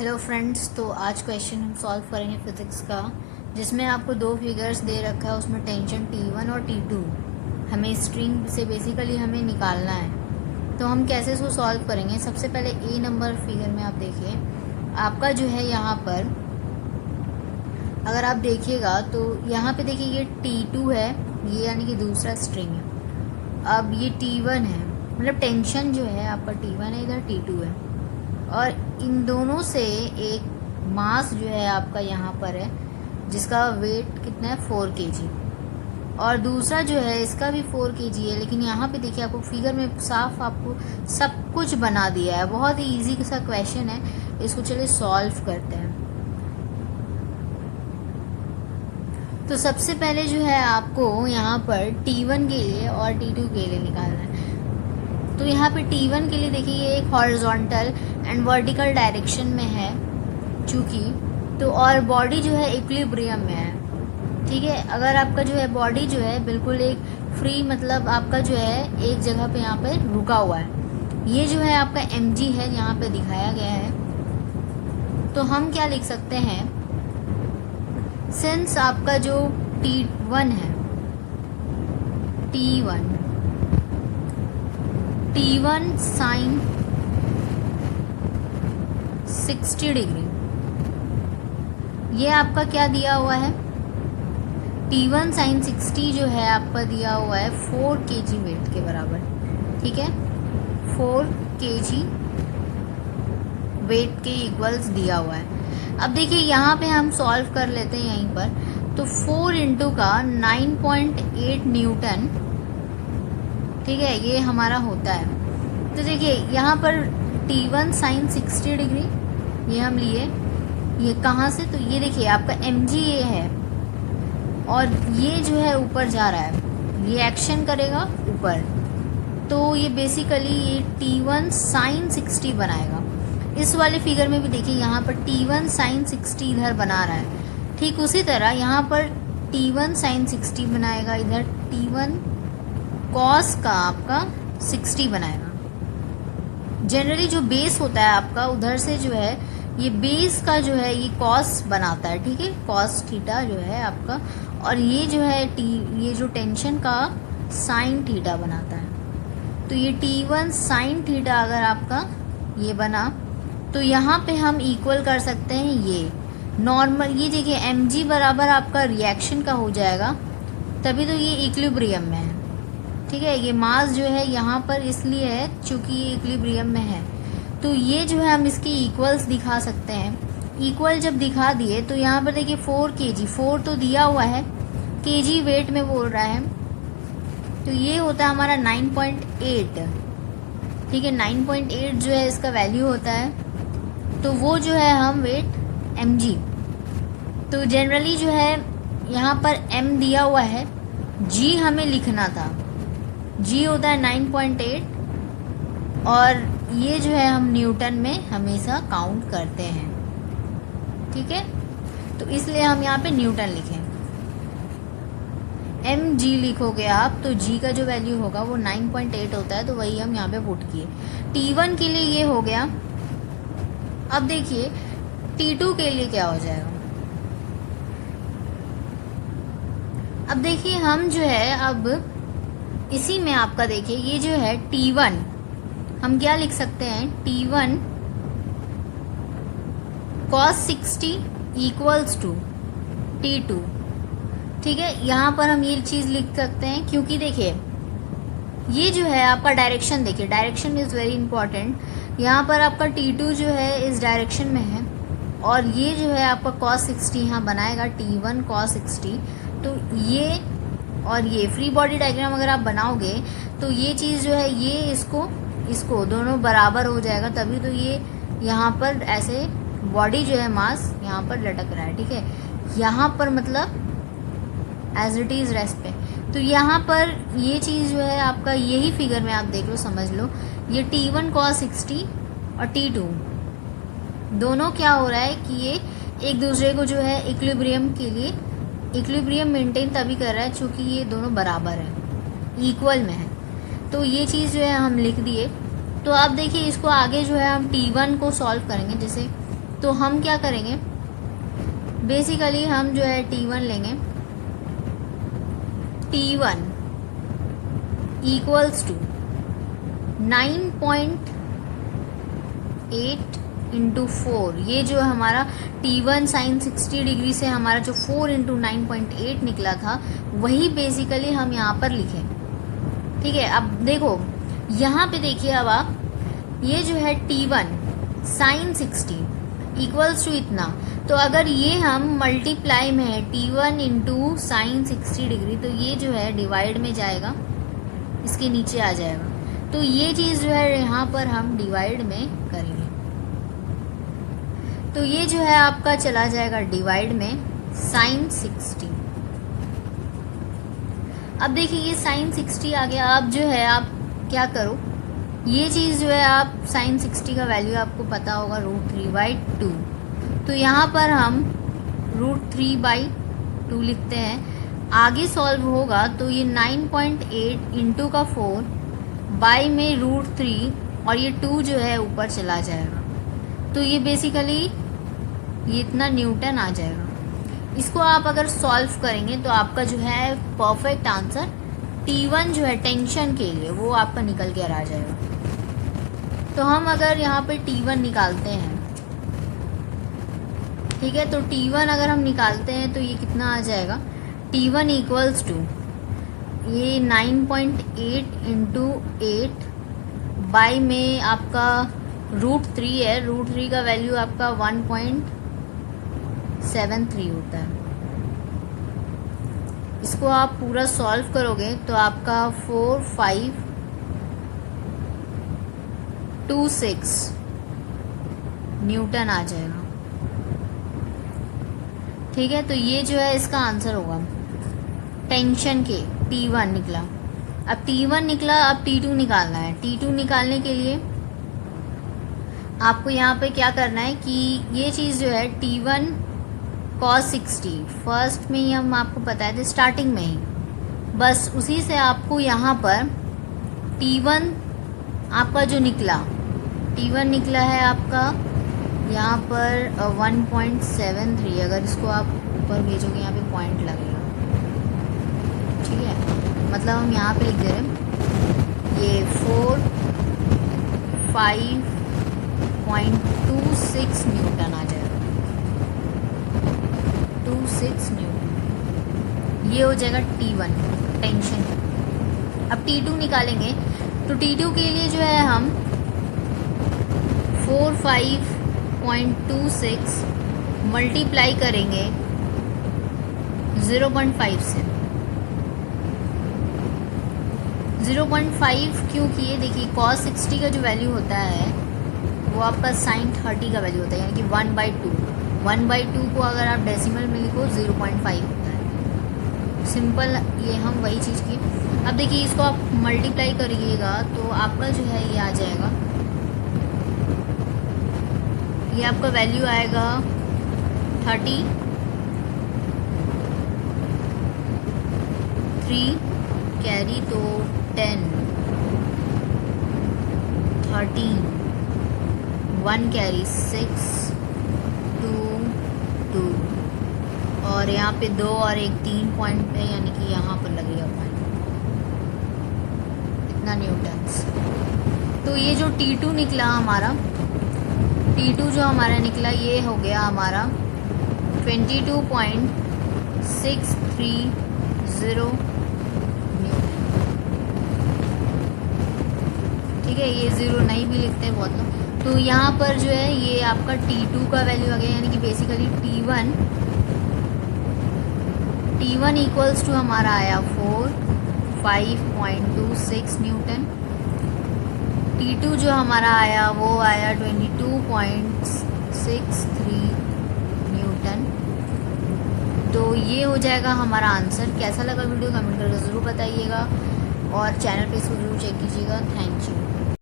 Hello friends, तो आज question हम सॉल्व करेंगे फिज़िक्स का, जिसमें आपको दो फिगर्स दे रखा है। उसमें टेंशन T1 और T2 हमें स्ट्रिंग से बेसिकली हमें निकालना है। तो हम कैसे इसको सॉल्व करेंगे? सबसे पहले ए नंबर फिगर में आप देखिए, आपका जो है यहाँ पर अगर आप देखिएगा तो यहाँ पे देखिए ये T2 है, ये यानी कि दूसरा स्ट्रिंग है। अब ये T1 है, मतलब टेंशन जो है आपका T1 है, इधर T2 है। और इन दोनों से एक मास जो है आपका यहाँ पर है, जिसका वेट कितना है 4 kg, और दूसरा जो है इसका भी 4 kg है। लेकिन यहाँ पे देखिए आपको फिगर में साफ आपको सब कुछ बना दिया है। बहुत ही इजी सा क्वेश्चन है, इसको चलिए सॉल्व करते हैं। तो सबसे पहले जो है आपको यहाँ पर T1 के लिए और T2 के लिए निकालना है। तो यहाँ पे T1 के लिए देखिए ये एक हॉरिजॉन्टल एंड वर्टिकल डायरेक्शन में है चूँकि, तो और बॉडी जो है इक्विलिब्रियम में है। ठीक है, अगर आपका जो है बॉडी जो है बिल्कुल एक फ्री, मतलब आपका जो है एक जगह पे यहाँ पे रुका हुआ है। ये जो है आपका mg है, यहाँ पे दिखाया गया है। तो हम क्या लिख सकते हैं, सिंस आपका जो T1 है, T1 साइन 60 डिग्री, ये आपका क्या दिया हुआ है, T1 साइन 60 जो है आपका दिया हुआ है 4 kg वेट के बराबर। ठीक है, 4 kg वेट के इक्वल्स दिया हुआ है। अब देखिए यहाँ पे हम सॉल्व कर लेते हैं यहीं पर। तो 4 इंटू का 9.8 न्यूटन, ठीक है, ये हमारा होता है। तो देखिए यहाँ पर T1 साइन 60 डिग्री ये हम लिए, ये कहाँ से, तो ये देखिए आपका mg ये है, और ये जो है ऊपर जा रहा है, ये एक्शन करेगा ऊपर, तो ये बेसिकली ये T1 साइन 60 बनाएगा। इस वाले फिगर में भी देखिए यहाँ पर T1 साइन 60 इधर बना रहा है। ठीक उसी तरह यहाँ पर T1 साइन 60 बनाएगा, इधर T1 कॉस का आपका 60 बनाएगा। जनरली जो बेस होता है आपका, उधर से जो है ये बेस का जो है ये कॉस बनाता है। ठीक है, कॉस थीटा जो है आपका, और ये जो है ये जो टेंशन का साइन थीटा बनाता है। तो ये T1 साइन थीटा अगर आपका ये बना, तो यहाँ पे हम इक्वल कर सकते हैं ये नॉर्मल, ये देखिए mg बराबर आपका रिएक्शन का हो जाएगा, तभी तो ये इक्विलिब्रियम में है। ठीक है, ये मास जो है यहाँ पर इसलिए है चूँकि ये इक्विलिब्रियम में है। तो ये जो है हम इसकी इक्वल्स दिखा सकते हैं। इक्वल जब दिखा दिए तो यहाँ पर देखिए 4 kg, 4 तो दिया हुआ है, kg वेट में बोल रहा है, तो ये होता है हमारा 9.8। ठीक है, 9.8 जो है इसका वैल्यू होता है, तो वो जो है हम वेट mg। तो जनरली जो है यहाँ पर m दिया हुआ है, g हमें लिखना था, g होता है 9.8, और ये जो है हम न्यूटन में हमेशा काउंट करते हैं। ठीक है, तो इसलिए हम यहाँ पे न्यूटन लिखें। mg लिखोगे आप तो g का जो वैल्यू होगा वो 9.8 होता है, तो वही हम यहाँ पे पुट किए। T1 के लिए ये हो गया। अब देखिए T2 के लिए क्या हो जाएगा। अब देखिए हम जो है अब इसी में आपका देखिए ये जो है T1, हम क्या लिख सकते हैं, T1 cos 60 equals to T2। ठीक है, यहाँ पर हम ये चीज़ लिख सकते हैं, क्योंकि देखिए ये जो है आपका डायरेक्शन, देखिए डायरेक्शन इज़ वेरी इंपॉर्टेंट। यहाँ पर आपका T2 जो है इस डायरेक्शन में है, और ये जो है आपका cos 60 यहाँ बनाएगा T1 cos 60। तो ये और ये फ्री बॉडी डायग्राम अगर आप बनाओगे तो ये चीज़ जो है ये इसको दोनों बराबर हो जाएगा, तभी तो ये यहाँ पर ऐसे बॉडी जो है मास यहाँ पर लटक रहा है। ठीक है, यहाँ पर मतलब एज इट इज़ रेस्ट पे। तो यहाँ पर ये चीज़ जो है आपका यही फिगर में आप देख लो, समझ लो, ये T1 cos 60 और T2 दोनों क्या हो रहा है कि ये एक दूसरे को जो है इक्विलिब्रियम मेंटेन तभी कर रहा है चूँकि ये दोनों बराबर है, इक्वल में है। तो ये चीज़ जो है हम लिख दिए। तो अब देखिए इसको आगे जो है हम T1 को सॉल्व करेंगे। जैसे तो हम क्या करेंगे, बेसिकली हम जो है T1 लेंगे, T1 इक्वल्स टू 9.8 इंटू 4, ये जो हमारा T1 साइन 60 डिग्री से हमारा जो 4 इंटू 9.8 निकला था, वही बेसिकली हम यहाँ पर लिखें। ठीक है, अब देखो यहाँ पे देखिए, अब आप ये जो है T1 साइन 60 इक्वल्स टू इतना, तो अगर ये हम मल्टीप्लाई में है T1 इंटू साइन 60 डिग्री, तो ये जो है डिवाइड में जाएगा, इसके नीचे आ जाएगा, तो ये चीज़ जो है यहाँ पर हम डिवाइड में करेंगे, तो ये जो है आपका चला जाएगा डिवाइड में साइन 60। अब देखिए ये साइन 60 आ गया। अब जो है आप क्या करो, ये चीज़ जो है आप साइन 60 का वैल्यू आपको पता होगा √3/2, तो यहाँ पर हम √3/2 लिखते हैं। आगे सॉल्व होगा तो ये 9.8 इंटू का 4 बाई में √3 और ये 2 जो है ऊपर चला जाएगा, तो ये बेसिकली ये इतना न्यूटन आ जाएगा। इसको आप अगर सॉल्व करेंगे तो आपका जो है परफेक्ट आंसर T1 जो है टेंशन के लिए वो आपका निकल के आ जाएगा। तो हम अगर यहाँ पे T1 निकालते हैं, ठीक है, तो T1 अगर हम निकालते हैं तो ये कितना आ जाएगा, T1 इक्वल्स टू ये 9.8 इंटू 8 बाई में आपका √3 है, √3 का वैल्यू आपका 1.73 होता है। इसको आप पूरा सॉल्व करोगे तो आपका 4526 न्यूटन आ जाएगा। ठीक है, तो ये जो है इसका आंसर होगा टेंशन के T1 निकला। अब T1 निकला, अब T2 निकालना है। T2 निकालने के लिए आपको यहाँ पे क्या करना है कि ये चीज़ जो है T1 cos 60 फर्स्ट में ही हम आपको बताए थे स्टार्टिंग में ही, बस उसी से आपको यहाँ पर T1 आपका जो निकला, T1 निकला है आपका यहाँ पर 1.73। अगर इसको आप ऊपर भेजोगे यहाँ पे पॉइंट लगेगा, ठीक है, मतलब हम यहाँ पे लिख दे रहे हैं ये 45.26 न्यूटन आ जाएगा, 26 न्यूटन। ये हो जाएगा T1 टेंशन। अब T2 निकालेंगे तो T2 के लिए जो है हम 45.26 मल्टीप्लाई करेंगे 0.5 से। 0.5 क्यों किए, देखिए cos 60 का जो वैल्यू होता है वो आपका sin 30 का वैल्यू होता है, यानी कि 1/2। 1/2 को अगर आप डेसिमल में लिखो 0.5 होता है। सिंपल, ये हम वही चीज़ की। अब देखिए इसको आप मल्टीप्लाई करिएगा तो आपका जो है ये आ जाएगा, ये आपका वैल्यू आएगा 33 कैरी, तो 10 13 1 कैरी 6 2 2 और यहाँ पे 2 और 1 3 पॉइंट पे, यानी कि यहाँ पर लगेगा पॉइंट, इतना न्यूटन्स। तो ये जो T2 निकला हमारा, T2 जो हमारा निकला ये हो गया हमारा 22.630 न्यूटन। ठीक है, ये 0 नहीं भी लिखते हैं बहुत लोग। तो यहाँ पर जो है ये आपका T2 का वैल्यू आ गया, यानी कि बेसिकली T1 इक्वल्स टू हमारा आया 5.26 न्यूटन। T2 जो हमारा आया वो आया 22.63 न्यूटन। तो ये हो जाएगा हमारा आंसर। कैसा लगा वीडियो कमेंट करके ज़रूर बताइएगा और चैनल पे इसको ज़रूर चेक कीजिएगा। Thank you.